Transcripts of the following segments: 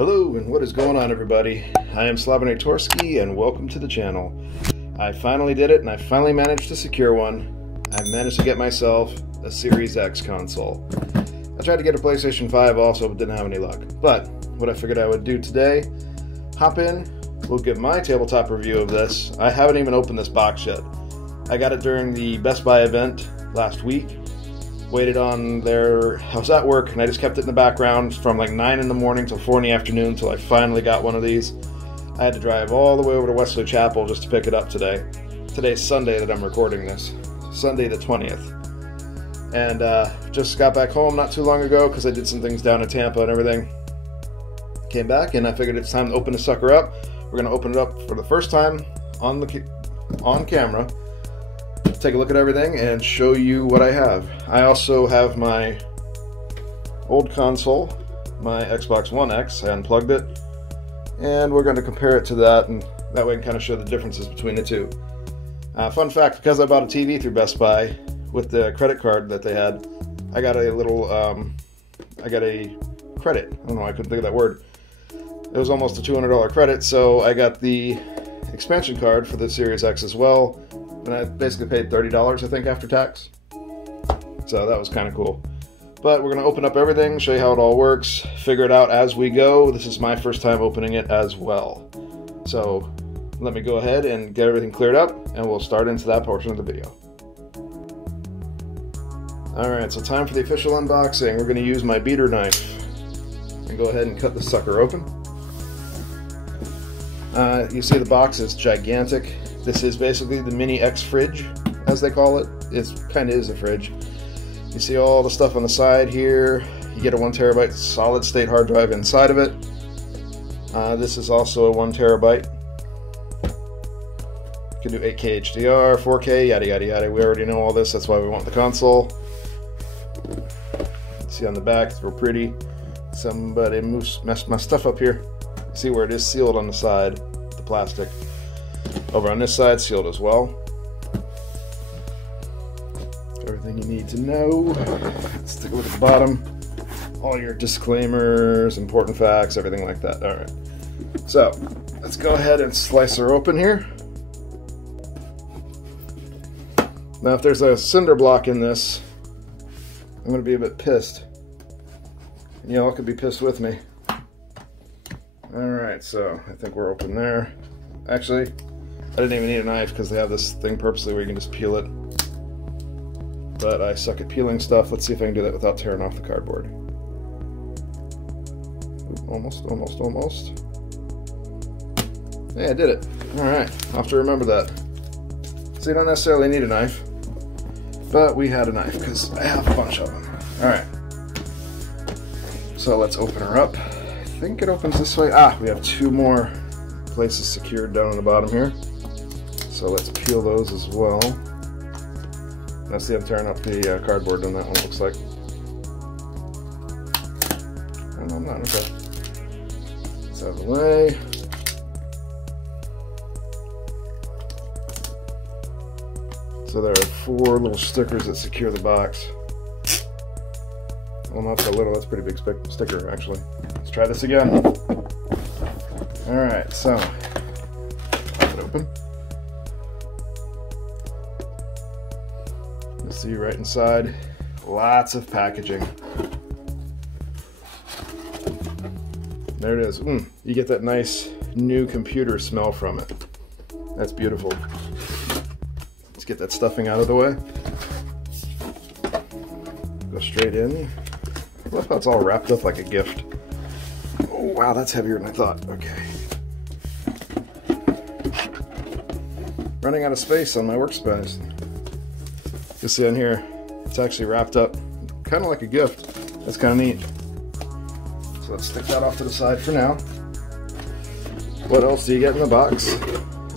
Hello, and what is going on, everybody? I am Slobbernatorski, and welcome to the channel. I finally did it, and I finally managed to secure one. I managed to get myself a Series X console. I tried to get a PlayStation 5 also, but didn't have any luck. But what I figured I would do today, hop in, we'll give my tabletop review of this. I haven't even opened this box yet. I got it during the Best Buy event last week. Waited on I was at work, and I just kept it in the background from like 9 in the morning till 4 in the afternoon until I finally got one of these. I had to drive all the way over to Wesley Chapel just to pick it up today. Today's Sunday that I'm recording this. Sunday the 20th. And just got back home not too long ago because I did some things down in Tampa and everything. Came back and I figured it's time to open the sucker up. We're going to open it up for the first time on camera. Take a look at everything and show you what I have. I also have my old console, my Xbox One X. I unplugged it, and we're going to compare it to that, and that way I can kind of show the differences between the two. Fun fact, because I bought a TV through Best Buy with the credit card that they had, I got a little, I got a credit. I don't know, I couldn't think of that word. It was almost a $200 credit, so I got the expansion card for the Series X as well. And I basically paid $30, I think, after tax. So that was kind of cool. But we're going to open up everything, show you how it all works, figure it out as we go. This is my first time opening it as well. So let me go ahead and get everything cleared up, and we'll start into that portion of the video. Alright, so time for the official unboxing. We're going to use my beater knife and go ahead and cut the sucker open. You see the box is gigantic. This is basically the mini X fridge, as they call it. It kind of is a fridge. You see all the stuff on the side here. You get a 1 terabyte solid state hard drive inside of it. This is also a 1 terabyte. You can do 8K HDR, 4K, yada yada yada. We already know all this, that's why we want the console. See on the back, it's real pretty. Somebody messed my stuff up here. See where it is sealed on the side, the plastic. Over on this side, sealed as well. Everything you need to know. Let's take a look at the bottom. All your disclaimers, important facts, everything like that. Alright. So, let's go ahead and slice her open here. Now, if there's a cinder block in this, I'm going to be a bit pissed. And y'all could be pissed with me. Alright, so I think we're open there. Actually, I didn't even need a knife because they have this thing purposely where you can just peel it. But I suck at peeling stuff. Let's see if I can do that without tearing off the cardboard. Ooh, almost. Yeah, I did it. Alright, I'll have to remember that. So you don't necessarily need a knife, but we had a knife because I have a bunch of them. Alright. So let's open her up. I think it opens this way. Ah, we have 2 more places secured down on the bottom here. So let's peel those as well. Now see, I'm tearing up the cardboard on that one, it looks like. Oh, no, I'm not. Okay. It's out of the way. So there are 4 little stickers that secure the box. Well, not so little, that's a pretty big sticker, actually. Let's try this again. Alright, so, pop it open. You'll see right inside Lots of packaging. There it is. You get that nice new computer smell from it. That's beautiful. Let's get that stuffing out of the way. Go straight in. I love how it's all wrapped up like a gift. Oh wow, that's heavier than I thought. Okay. Running out of space on my workspace. You see on here, it's actually wrapped up kind of like a gift. That's kind of neat. So let's stick that off to the side for now. What else do you get in the box?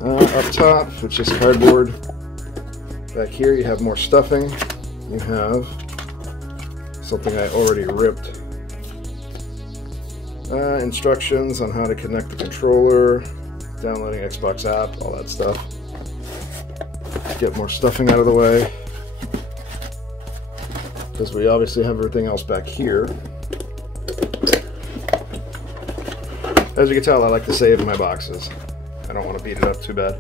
Up top, it's just cardboard. Back here you have more stuffing. You have something I already ripped. Instructions on how to connect the controller, downloading Xbox app, all that stuff. Get more stuffing out of the way, because we obviously have everything else back here. As you can tell, I like to save in my boxes. I don't want to beat it up too bad.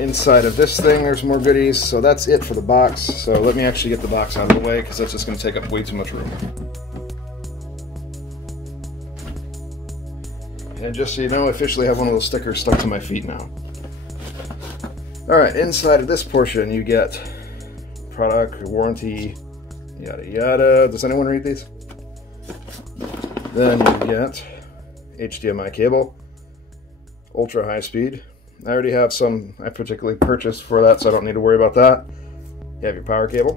Inside of this thing, there's more goodies, so that's it for the box. So let me actually get the box out of the way, because that's just going to take up way too much room. And just so you know, I officially have one of those stickers stuck to my feet now. Alright, inside of this portion you get product, warranty, yada yada. Does anyone read these? Then you get HDMI cable, ultra high speed. I already have some I particularly purchased for that, so I don't need to worry about that. You have your power cable.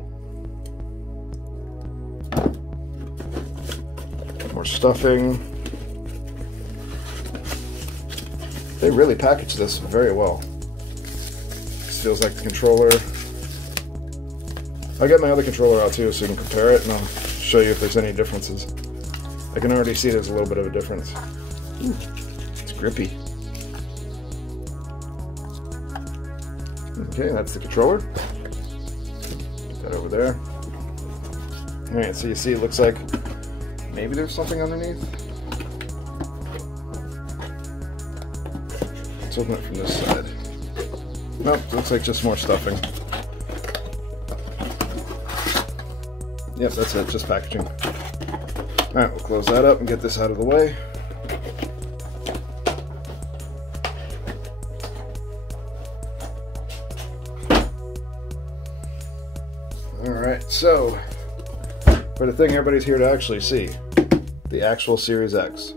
More stuffing. They really packaged this very well. This feels like the controller. I'll get my other controller out too so you can compare it, and I'll show you if there's any differences. I can already see there's a little bit of a difference. Ooh, it's grippy. Okay, that's the controller. Put that over there. Alright, so you see it looks like maybe there's something underneath. Let's open it from this side. Nope, looks like just more stuffing. Yep, that's it, just packaging. Alright, we'll close that up and get this out of the way. Alright, so for the thing everybody's here to actually see, the actual Series X.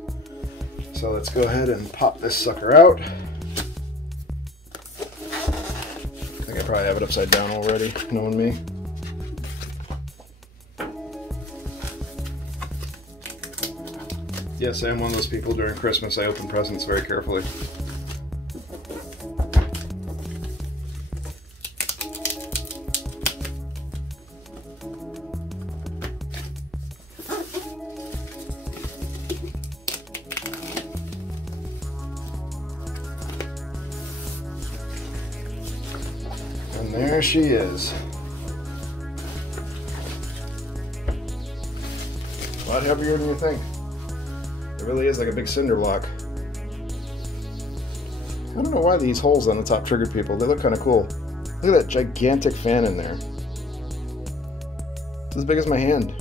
So let's go ahead and pop this sucker out. I think I probably have it upside down already, knowing me. Yes, I am one of those people during Christmas, I open presents very carefully. And there she is. A lot heavier than you think. It really is like a big cinder block. I don't know why these holes on the top triggered people. They look kind of cool. Look at that gigantic fan in there. It's as big as my hand.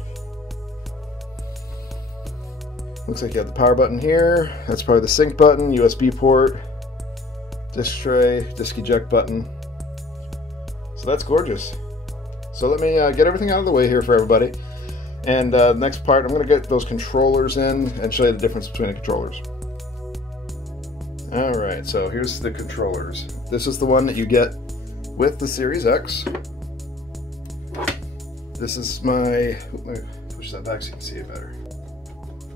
Looks like you have the power button here. That's probably the sync button, USB port, disc tray, disc eject button. So that's gorgeous. So let me get everything out of the way here for everybody. And next part, I'm going to get those controllers in and show you the difference between the controllers. Alright, so here's the controllers. This is the one that you get with the Series X. This is my... push that back so you can see it better.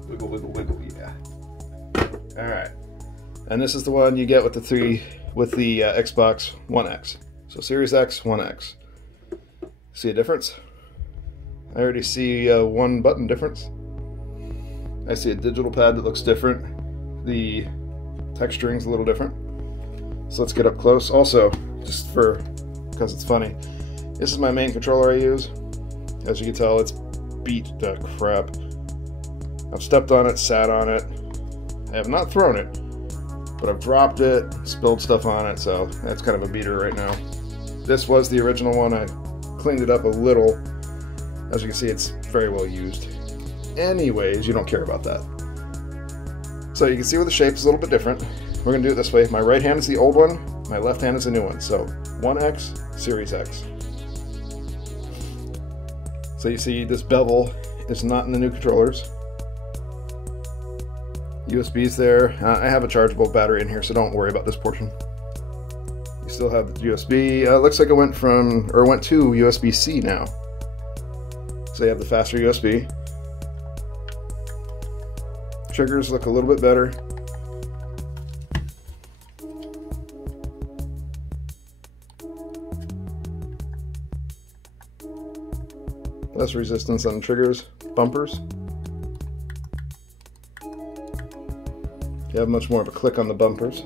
Wiggle, wiggle, wiggle, yeah. Alright. And this is the one you get with the Xbox One X. So Series X, One X. See a difference? I already see one button difference. I see a digital pad that looks different. The texturing's a little different. So let's get up close. Also, just because it's funny, this is my main controller I use. As you can tell, it's beat to crap. I've stepped on it, sat on it. I have not thrown it, but I've dropped it, spilled stuff on it, so that's kind of a beater right now. This was the original one. I cleaned it up a little. As you can see, it's very well used. Anyways, you don't care about that. So you can see where the shape is a little bit different. We're going to do it this way. My right hand is the old one, my left hand is the new one. So 1X, Series X. So you see this bevel is not in the new controllers. USB's there. I have a chargeable battery in here, so don't worry about this portion. You still have the USB. Looks like it went to USB-C now. So you have the faster USB. Triggers look a little bit better. Less resistance on the triggers. Bumpers. You have much more of a click on the bumpers.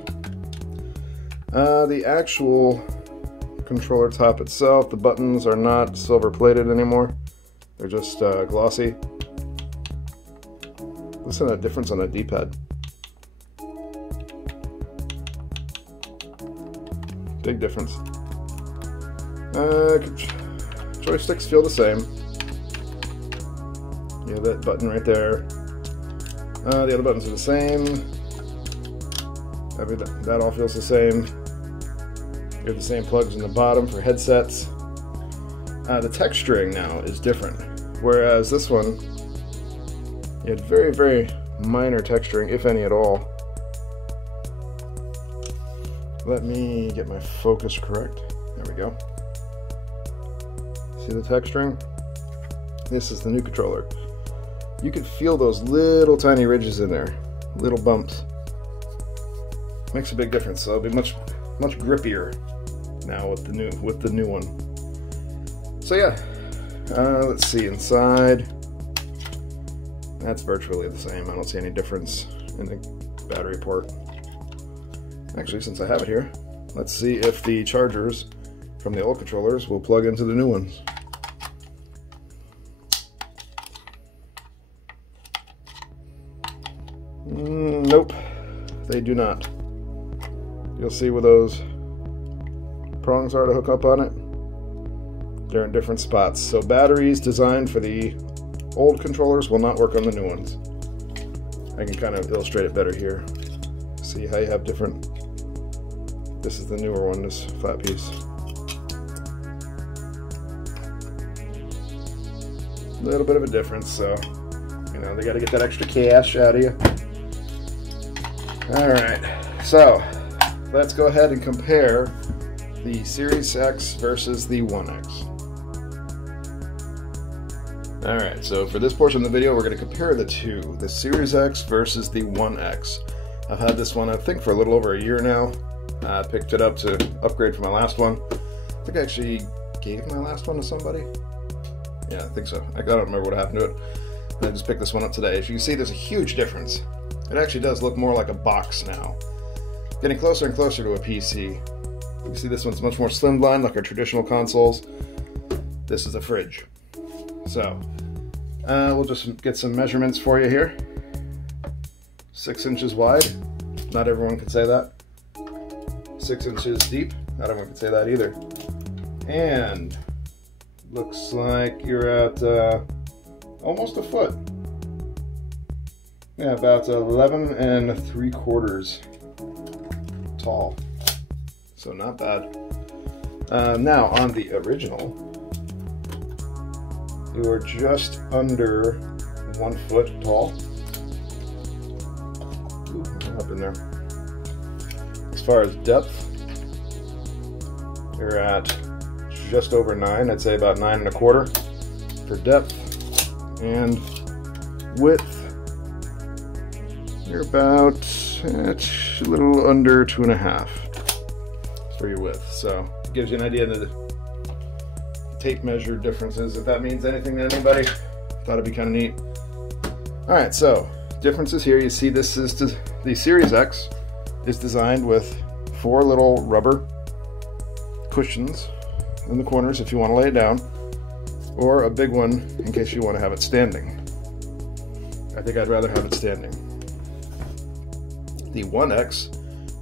The actual controller top itself, the buttons are not silver plated anymore. They're just glossy. Listen to that difference on the D-pad. Big difference. Joysticks feel the same. You have that button right there. The other buttons are the same. That all feels the same. You have the same plugs in the bottom for headsets. The texturing now is different, whereas this one, you had very, very minor texturing, if any at all. Let me get my focus correct. There we go. See the texturing? This is the new controller. You can feel those little tiny ridges in there, little bumps. Makes a big difference. So it'll be much grippier now with the new one. So yeah, let's see inside. That's virtually the same. I don't see any difference in the battery port. Actually, since I have it here, let's see if the chargers from the old controllers will plug into the new ones. Nope, they do not. You'll see where those prongs are to hook up on it. They're in different spots. So batteries designed for the old controllers will not work on the new ones. I can kind of illustrate it better here. See how you have different... This is the newer one, this flat piece. A little bit of a difference, so, you know, they got to get that extra cash out of you. Alright, so let's go ahead and compare the Series X versus the 1X. Alright, so for this portion of the video, we're going to compare the two, the Series X versus the 1X. I've had this one, I think, for a little over a year now. I picked it up to upgrade from my last one. I think I actually gave my last one to somebody. Yeah, I think so. I don't remember what happened to it. I just picked this one up today. As you can see, there's a huge difference. It actually does look more like a box now. Getting closer and closer to a PC. You see this one's much more slimline, like our traditional consoles. This is a fridge. So, we'll just get some measurements for you here. 6 inches wide. Not everyone can say that. 6 inches deep. Not everyone can say that either. And looks like you're at almost a foot. Yeah, about 11 3/4 tall. So not bad. Now on the original, you are just under 1 foot tall. Ooh, up in there. As far as depth, you're at just over 9. I'd say about 9 1/4 for depth. And width, you're about a little under 2.5 for your width. So it gives you an idea of the tape measure differences, if that means anything to anybody. Thought it'd be kind of neat. Alright, so differences here. You see this is the Series X is designed with 4 little rubber cushions in the corners if you want to lay it down, or a big one in case you want to have it standing. I think I'd rather have it standing. The 1X,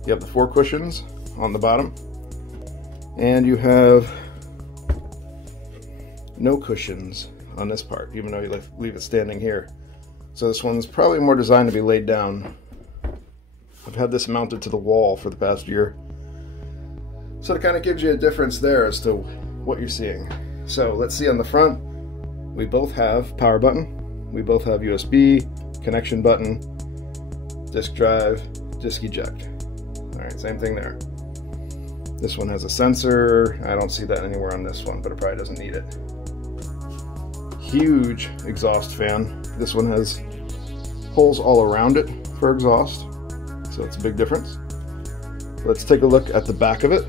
you have the 4 cushions on the bottom, and you have no cushions on this part, even though you leave it standing here. So this one's probably more designed to be laid down. I've had this mounted to the wall for the past year. So it kind of gives you a difference there as to what you're seeing. So let's see on the front, we both have power button, we both have USB, connection button, disk drive, disk eject. All right, same thing there. This one has a sensor. I don't see that anywhere on this one, but it probably doesn't need it. Huge exhaust fan. This one has holes all around it for exhaust, so it's a big difference. Let's take a look at the back of it.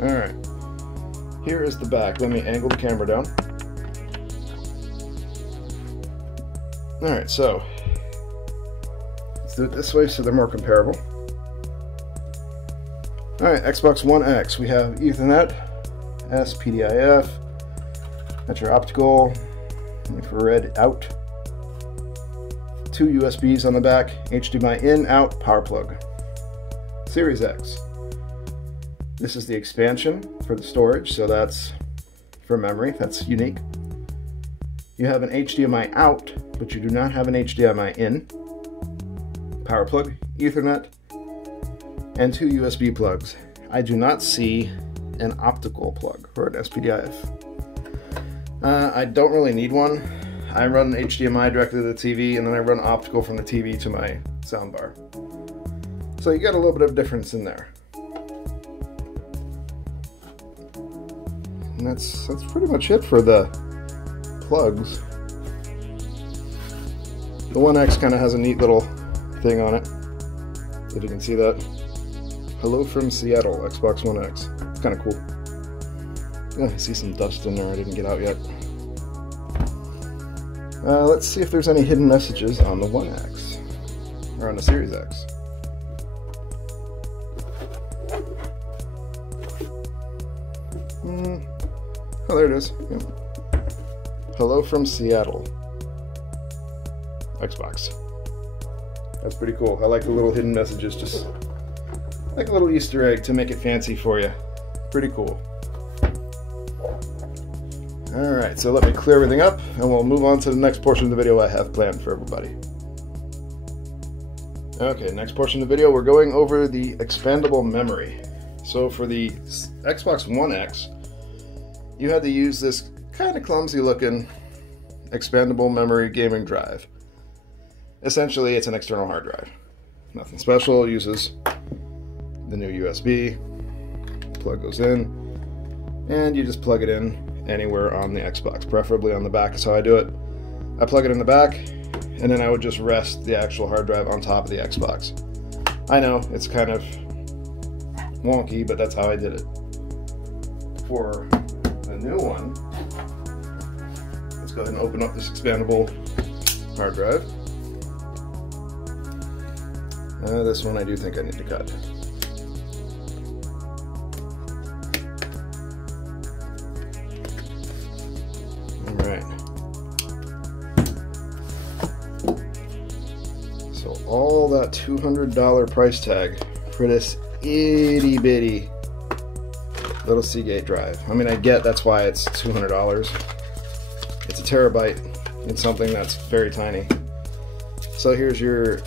All right, here is the back. Let me angle the camera down. All right, so let's do it this way so they're more comparable. All right, Xbox One X, we have Ethernet, SPDIF, that's your optical, infrared out, 2 USBs on the back, HDMI in, out, power plug. Series X, this is the expansion for the storage, so that's for memory, that's unique. You have an HDMI out, but you do not have an HDMI in, power plug, Ethernet, and 2 USB plugs. I do not see an optical plug or an SPDIF. I don't really need one. I run HDMI directly to the TV, and then I run optical from the TV to my soundbar. So you got a little bit of difference in there. And that's pretty much it for the plugs. The One X kind of has a neat little thing on it, if you can see that. Hello from Seattle, Xbox One X. It's kind of cool. Yeah, I see some dust in there I didn't get out yet. Let's see if there's any hidden messages on the One X, or on the Series X. Oh, there it is. Yeah. Hello from Seattle, Xbox. That's pretty cool. I like the little hidden messages, just like a little Easter egg to make it fancy for you. Pretty cool. Alright, so let me clear everything up and we'll move on to the next portion of the video I have planned for everybody. Okay, next portion of the video, we're going over the expandable memory. So for the Xbox One X, you had to use this kind of clumsy looking expandable memory gaming drive. Essentially, it's an external hard drive. Nothing special, it uses the new USB, plug goes in, and you just plug it in anywhere on the Xbox, preferably on the back is how I do it. I plug it in the back, and then I would just rest the actual hard drive on top of the Xbox. I know, it's kind of wonky, but that's how I did it. For the new one, let's go ahead and open up this expandable hard drive. This one I do think I need to cut. Alright. So all that $200 price tag for this itty bitty little Seagate drive. I mean, I get that's why it's $200. It's a terabyte. It's something that's very tiny. So here's your,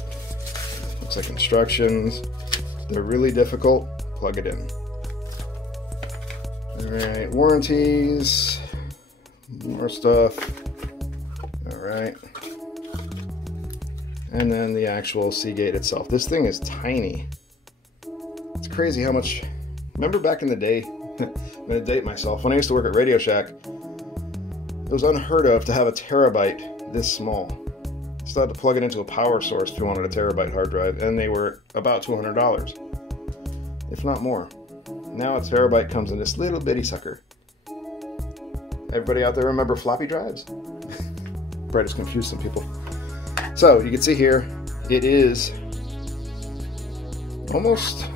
looks like instructions. They're really difficult. Plug it in. Alright, warranties. More stuff. Alright. And then the actual Seagate itself. This thing is tiny. It's crazy how much. Remember back in the day, I'm going to date myself, when I used to work at Radio Shack, it was unheard of to have a terabyte this small. You still had to plug it into a power source if you wanted a terabyte hard drive, and they were about $200, if not more. Now a terabyte comes in this little bitty sucker. Everybody out there remember floppy drives? Probably just confused some people. So you can see here, it is almost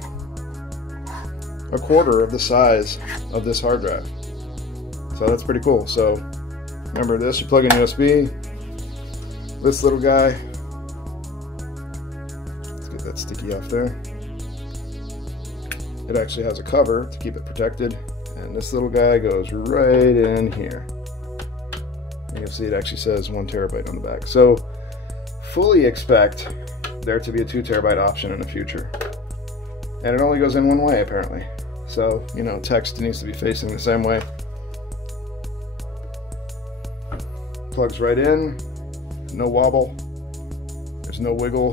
a quarter of the size of this hard drive. So that's pretty cool. So remember this, you plug in USB, this little guy, let's get that sticky off there. It actually has a cover to keep it protected, and this little guy goes right in here. And you'll see it actually says 1 terabyte on the back. So fully expect there to be a 2 terabyte option in the future. And it only goes in one way apparently. So, you know, text needs to be facing the same way. Plugs right in, no wobble, there's no wiggle.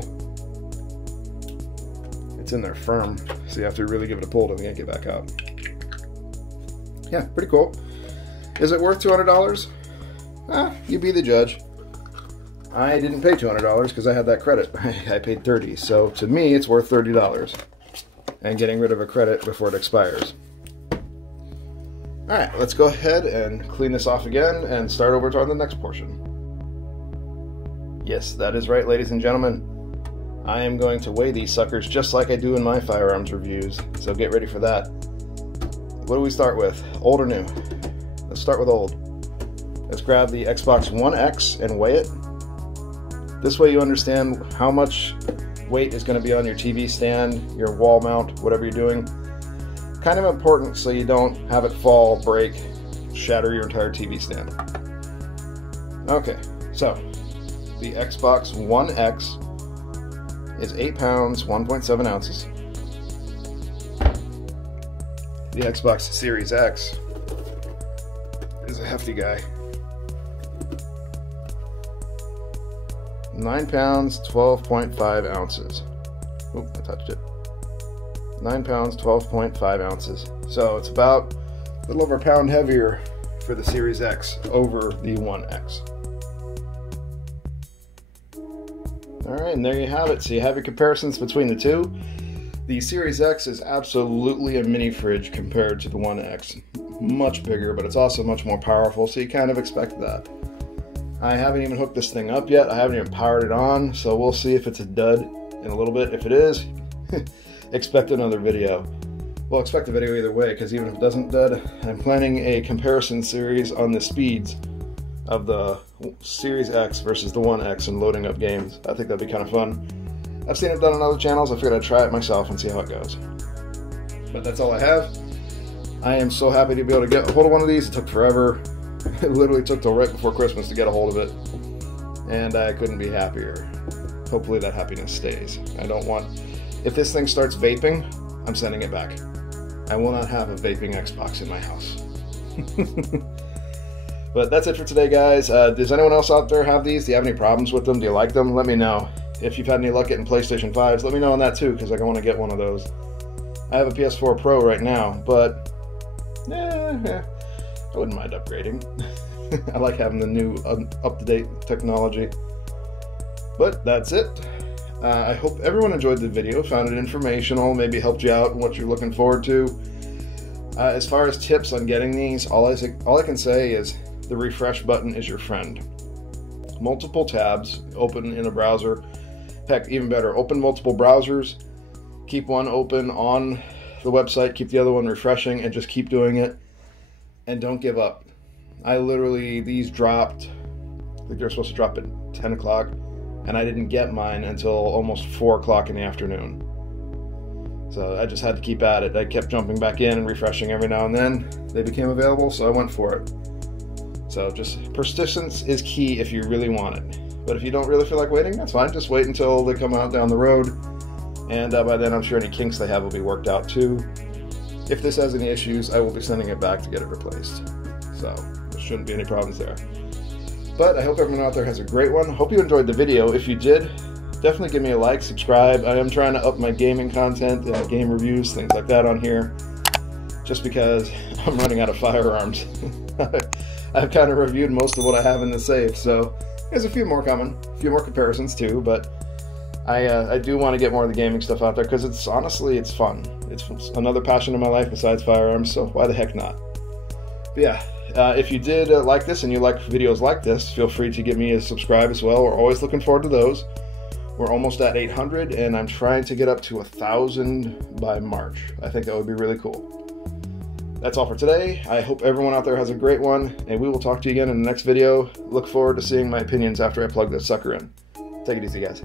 It's in there firm, so you have to really give it a pull to yank it back out. Yeah, pretty cool. Is it worth $200? You be the judge. I didn't pay $200 because I had that credit. I paid $30, so to me it's worth $30. And getting rid of a credit before it expires. Alright, let's go ahead and clean this off again and start over on the next portion. Yes, that is right, ladies and gentlemen. I am going to weigh these suckers just like I do in my firearms reviews, so get ready for that. What do we start with? Old or new? Let's start with old. Let's grab the Xbox One X and weigh it. This way you understand how much weight is going to be on your TV stand, your wall mount, whatever you're doing. Kind of important so you don't have it fall, break, shatter your entire TV stand. Okay, so the Xbox One X is 8 pounds, 1.7 ounces. The Xbox Series X is a hefty guy. 9 pounds, 12.5 ounces. Oop, I touched it. 9 pounds, 12.5 ounces. So it's about a little over a pound heavier for the Series X over the One X. Alright, and there you have it. So you have your comparisons between the two. The Series X is absolutely a mini fridge compared to the One X. Much bigger, but it's also much more powerful, so you kind of expect that. I haven't even hooked this thing up yet. I haven't even powered it on, so we'll see if it's a dud in a little bit. If it is, expect another video. Well, expect a video either way, because even if it doesn't dud, I'm planning a comparison series on the speeds of the Series X versus the One X and loading up games. I think that'd be kind of fun. I've seen it done on other channels. I figured I'd try it myself and see how it goes. But that's all I have. I am so happy to be able to get a hold of one of these. It took forever. It literally took till right before Christmas to get a hold of it, and I couldn't be happier. Hopefully that happiness stays. I don't want, if this thing starts vaping, I'm sending it back. I will not have a vaping Xbox in my house. But that's it for today, guys. Does anyone else out there have these? Do you have any problems with them? Do you like them? Let me know. If you've had any luck getting PlayStation 5s, let me know on that too, because I want to get one of those. I have a PS4 Pro right now, but I wouldn't mind upgrading. I like having the new up-to-date technology. But that's it. I hope everyone enjoyed the video, found it informational, maybe helped you out in what you're looking forward to. As far as tips on getting these, all I can say is the refresh button is your friend. Multiple tabs open in a browser. Heck, even better, open multiple browsers. Keep one open on the website, keep the other one refreshing, and just keep doing it. And don't give up. I literally, these dropped, I think they're supposed to drop at 10 o'clock, and I didn't get mine until almost 4 o'clock in the afternoon. So I just had to keep at it. I kept jumping back in and refreshing every now and then. They became available, so I went for it. So just persistence is key if you really want it. But if you don't really feel like waiting, that's fine. Just wait until they come out down the road. And by then I'm sure any kinks they have will be worked out too. If this has any issues, I will be sending it back to get it replaced. So there shouldn't be any problems there. But I hope everyone out there has a great one. Hope you enjoyed the video. If you did, definitely give me a like, subscribe. I am trying to up my gaming content, game reviews, things like that on here. Just because I'm running out of firearms. I've kind of reviewed most of what I have in the safe, so there's a few more coming. A few more comparisons too, but I do want to get more of the gaming stuff out there because it's honestly, it's fun. It's another passion in my life besides firearms, so why the heck not? But yeah, if you did like this and you like videos like this, feel free to give me a subscribe as well. We're always looking forward to those. We're almost at 800, and I'm trying to get up to 1,000 by March. I think that would be really cool. That's all for today. I hope everyone out there has a great one, and we will talk to you again in the next video. Look forward to seeing my opinions after I plug this sucker in. Take it easy, guys.